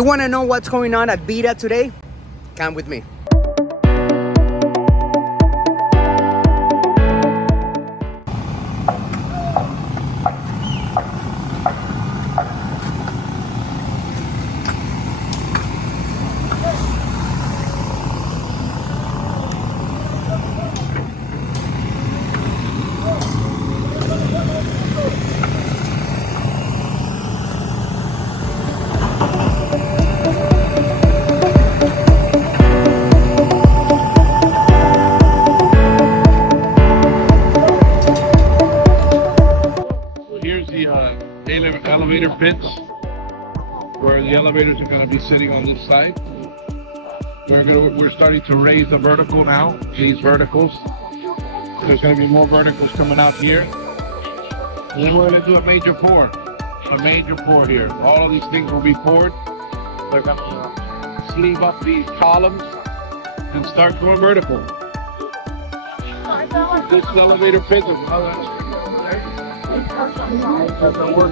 You want to know what's going on at Vida today? Come with me. Here's the elevator pits where the elevators are going to be sitting on this side. We're starting to raise the vertical now, these verticals. There's going to be more verticals coming out here. And then we're going to do a major pour here. All of these things will be poured. They're going to sleeve up these columns and start going vertical. This elevator pit is that's the work.